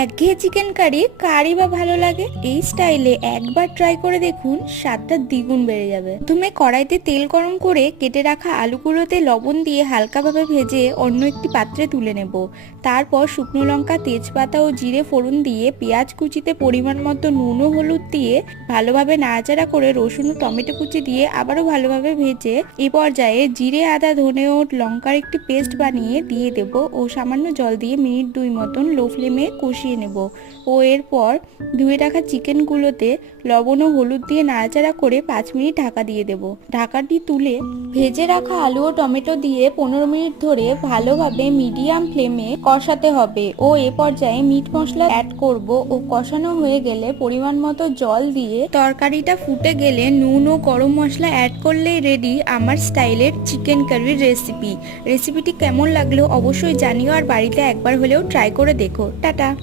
একঘেয়ে chicken curry কারই বা ভালো লাগে, এই স্টাইলে একবার ট্রাই করে দেখুন, স্বাদটা দ্বিগুণ বেড়ে যাবে। প্রথমে কড়াইতে তেল গরম করে কেটে রাখা আলুগুলোতে লবণ দিয়ে হালকাভাবে ভেজে অন্য একটি পাত্রে তুলে নেব। তারপর শুকনো লঙ্কা, তেজপাতা ও জিরে ফোড়ন দিয়ে পেঁয়াজ কুচিতে পরিমাণ মতো নুন ও হলুদ দিয়ে ভালোভাবে নাড়াচাড়া করে রসুন ও টমেটো কুচি দিয়ে আবারও ভালোভাবে ভেজে এ পর্যায়ে জিরে, আদা, ধনে ও লঙ্কার একটি পেস্ট বানিয়ে দিয়ে দেব ও সামান্য জল দিয়ে মিনিট 2 মতন লো ফ্লেমে কষিয়ে নেব ও এরপর ধুয়ে রাখা চিকেনগুলোতে লবণ ও হলুদ দিয়ে নাড়াচাড়া করে 5 মিনিট ঢাকা দিয়ে দেব। ঢাকাটি তুলে ভেজে রাখা আলু ও টমেটো দিয়ে 15 মিনিট ধরে ভালোভাবে মিডিয়াম ফ্লেমে কষাতে হবে ও এ পর্যায়ে মিট মশলা অ্যাড করব ও কষানো হয়ে গেলে পরিমাণ মতো জল দিয়ে তরকারিটা ফুটে গেলে নুন ও গরম মশলা অ্যাড করলেই রেডি আমার স্টাইলের চিকেন কারির রেসিপিটি কেমন লাগলো অবশ্যই জানিও আর বাড়িতে একবার হলেও ট্রাই করে দেখো। টাটা।